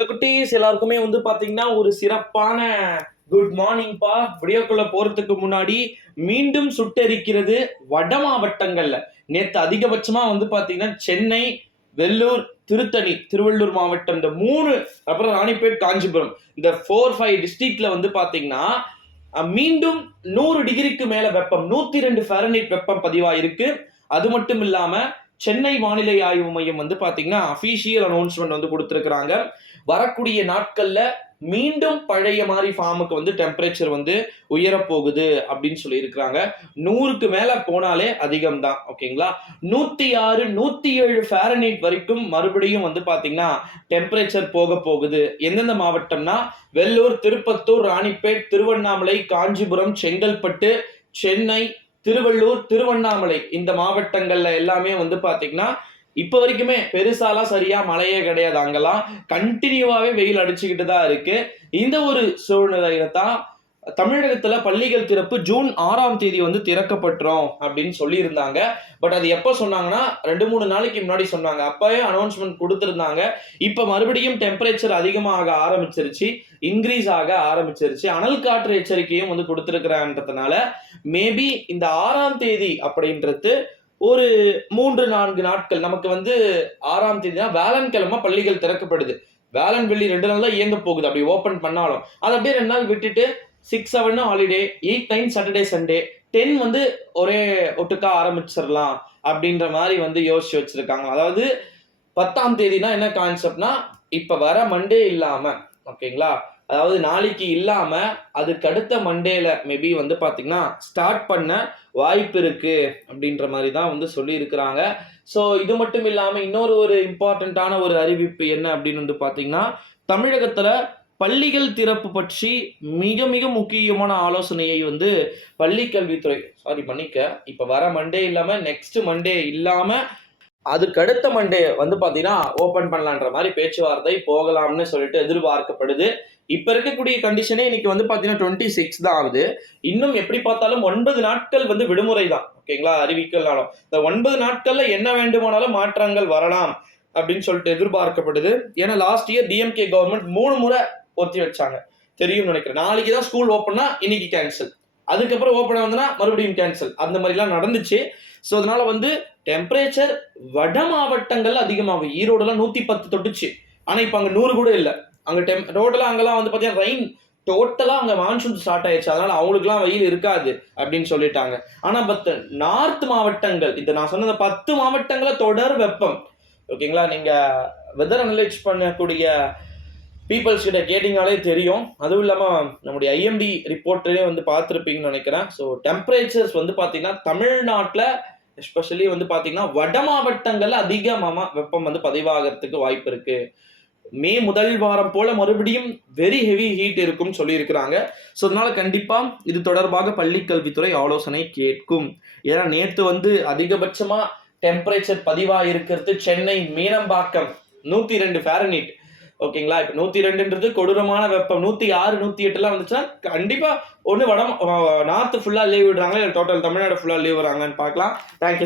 இந்த குட்டீஸ் எல்லாருக்குமே பாத்தீங்கன்னா ஒரு சிறப்பான குட் மார்னிங்பா. வீடியோக்குள்ள போறதுக்கு முன்னாடி மீண்டும் சுட்டெரிக்கிறது வட மாவட்டங்கள்ல. நேத்து அதிகபட்சமா பாத்தீங்கன்னா சென்னை, வெள்ளூர், திருத்தணி, திருவள்ளூர் மாவட்டம் இந்த 3, அப்புறம் ராணிப்பேட், காஞ்சிபுரம் இந்த 4-5 டிஸ்ட்ரிக்ட்ல பாத்தீங்கன்னா மீண்டும் 100 டிகிரிக்கு மேல வெப்பம், 102 ஃபாரன்ஹீட் வெப்பம் பதிவாயிருக்கு. அது மட்டும் இல்லாம சென்னை வானிலை ஆய்வு மையம் பாத்தீங்கன்னா அபிஷியல் அனௌன்ஸ்மெண்ட் கொடுத்திருக்கிறாங்க. வரக்கூடிய நாட்கள்ல மீண்டும் பழைய மாதிரி ஃபார்முக்கு டெம்பரேச்சர் உயரப்போகுது அப்படின்னு சொல்லி இருக்கிறாங்க. 100க்கு மேல போனாலே அதிகம் தான். ஓகேங்களா? 106, 107 ஃபாரன்ஹீட் வரைக்கும் மறுபடியும் பாத்தீங்கன்னா டெம்பரேச்சர் போக போகுது. எந்தெந்த மாவட்டம்னா வெள்ளூர், திருப்பத்தூர், ராணிப்பேட், திருவண்ணாமலை, காஞ்சிபுரம், செங்கல்பட்டு, சென்னை, திருவள்ளூர், திருவண்ணாமலை இந்த மாவட்டங்கள்ல எல்லாமே பாத்தீங்கன்னா இப்ப வரைக்குமே பெருசாலாம் சரியா மழையே கிடையாது. அங்கெல்லாம் கண்டினியூவாவே வெயில் அடிச்சுக்கிட்டு தான் இருக்கு. இந்த ஒரு சூழ்நிலையில தான் தமிழகத்துல பள்ளிகள் திறப்பு ஜூன் 6ஆம் தேதி திறக்கப்பட்டுரும் அப்படின்னு சொல்லியிருந்தாங்க. பட் அது எப்ப சொன்னாங்கன்னா 2-3 நாளைக்கு முன்னாடி சொன்னாங்க. அப்பவே அனௌன்ஸ்மெண்ட் கொடுத்திருந்தாங்க. இப்ப மறுபடியும் டெம்பரேச்சர் அதிகமாக ஆரம்பிச்சிருச்சு, இன்க்ரீஸ் ஆக ஆரம்பிச்சிருச்சு. அனல் காற்று எச்சரிக்கையும் கொடுத்திருக்கிறன்றதுனால மேபி இந்த 6ஆம் தேதி அப்படின்றது ஒரு 3-4 நாட்கள் நமக்கு 6ஆம் தேதி தான் வேளன்கிழமை பள்ளிகள் திறக்கப்படுது. வேளன் வெள்ளி 2 நாள் தான் இயங்க போகுது. அப்படி ஓபன் பண்ணாலும் அது அப்படியே 2 நாள் விட்டுட்டு 6-7 ஹாலிடே, 8-9 சாட்டர்டே சண்டே, 10 ஒரே ஒட்டுக்கா ஆரம்பிச்சிடலாம் அப்படின்ற மாதிரி யோசிச்சு வச்சிருக்காங்க. அதாவது 10ஆம் தேதினா என்ன கான்செப்ட்னா இப்ப வர மண்டே இல்லாம, ஓகேங்களா, அதாவது நாளைக்கு இல்லாம அதுக்கு அடுத்த மண்டேல மேபி பாத்தீங்கன்னா ஸ்டார்ட் பண்ண வாய்ப்பு இருக்கு அப்படின்ற மாதிரி தான் சொல்லி இருக்கிறாங்க. ஸோ இது மட்டும் இல்லாம இன்னொரு ஒரு இம்பார்ட்டன்டான ஒரு அறிவிப்பு என்ன அப்படின்னு பாத்தீங்கன்னா தமிழகத்துல பள்ளிகள் திறப்பு பற்றி மிக மிக முக்கியமான ஆலோசனையை பள்ளி கல்வித்துறை இப்ப வர மண்டே இல்லாம நெக்ஸ்ட் மண்டே இல்லாம அதுக்கு அடுத்த மண்டே பாத்தீங்கன்னா ஓபன் பண்ணலான்ற மாதிரி பேச்சுவார்த்தை போகலாம்னு சொல்லிட்டு எதிர்பார்க்கப்படுது. இப்ப இருக்கக்கூடிய கண்டிஷனே இன்னைக்கு பாத்தீங்கன்னா 26 தான் ஆகுது. இன்னும் எப்படி பார்த்தாலும் 9 நாட்கள் விடுமுறை தான். ஓகேங்களா? அறிவிக்கலாலும் இந்த 9 நாட்கள்ல என்ன வேண்டுமானாலும் மாற்றங்கள் வரலாம் அப்படின்னு சொல்லிட்டு எதிர்பார்க்கப்படுது. ஏன்னா லாஸ்ட் இயர் டிஎம்கே கவர்மெண்ட் 3 முறை ஒத்தி வச்சாங்க, தெரியும் நினைக்கிறேன். நாளைக்கு தான் ஸ்கூல் ஓப்பன்னா இன்னைக்கு கேன்சல், அதுக்கப்புறம் ஓப்பன் வந்தனா மறுபடியும் கேன்சல், அந்த மாதிரிலாம் நடந்துச்சு. ஸோ அதனால டெம்பரேச்சர் வட மாவட்டங்கள்ல அதிகமாகும். ஈரோடுலாம் 110 தொட்டுச்சு. ஆனா இப்ப அங்க 100 கூட இல்லை. அங்க டோட்டலா அங்கெல்லாம் பாத்தீங்கன்னா ரெயின் டோட்டலா அங்க மான்சூன் ஸ்டார்ட் ஆயிடுச்சு. அதனால அவங்களுக்குலாம் வெயில் இருக்காது அப்படின்னு சொல்லிட்டாங்க. ஆனா நார்த் மாவட்டங்கள், இந்த நான் சொன்ன 10 மாவட்டங்கள தொடர் வெப்பம். ஓகேங்களா? நீங்க வெதர் அனலைஸ் பண்ணக்கூடிய பீப்புள்ஸ் கிட்ட கேட்டிங்கனாலே தெரியும். அதுவும் இல்லாம நம்முடைய ஐஎம்டி ரிப்போர்ட்டரே பார்த்துருப்பீங்கன்னு நினைக்கிறேன். ஸோ டெம்பரேச்சர்ஸ் பாத்தீங்கன்னா தமிழ்நாட்டில் எஸ்பெஷலி பாத்தீங்கன்னா வட மாவட்டங்கள்ல அதிகமா வெப்பம் பதிவாகிறதுக்கு வாய்ப்பு இருக்கு. மே முதல் வாரம் போல மறுபடியும் வெரி ஹெவி ஹீட் இருக்கும் சொல்லி இருக்கிறாங்க. ஸோ அதனால கண்டிப்பா இது தொடர்பாக பள்ளி கல்வித்துறை ஆலோசனை கேட்கும். ஏன்னா நேற்று அதிகபட்சமா டெம்பரேச்சர் பதிவாயிருக்கிறது சென்னை மீனம்பாக்கம் 102 ஃபாரன்ஹீட். ஓகேங்களா? இப்ப 102ன்றது கொடூரமான வெப்பம். 106, 108 எல்லாம் வந்துச்சுன்னா கண்டிப்பா ஒண்ணு நார்த் ஃபுல்லா லீவ் விடுறாங்களா, இல்ல டோட்டல் தமிழ்நாடு ஃபுல்லா லீவ் வராங்கன்னு பார்க்கலாம். தேங்க்யூ.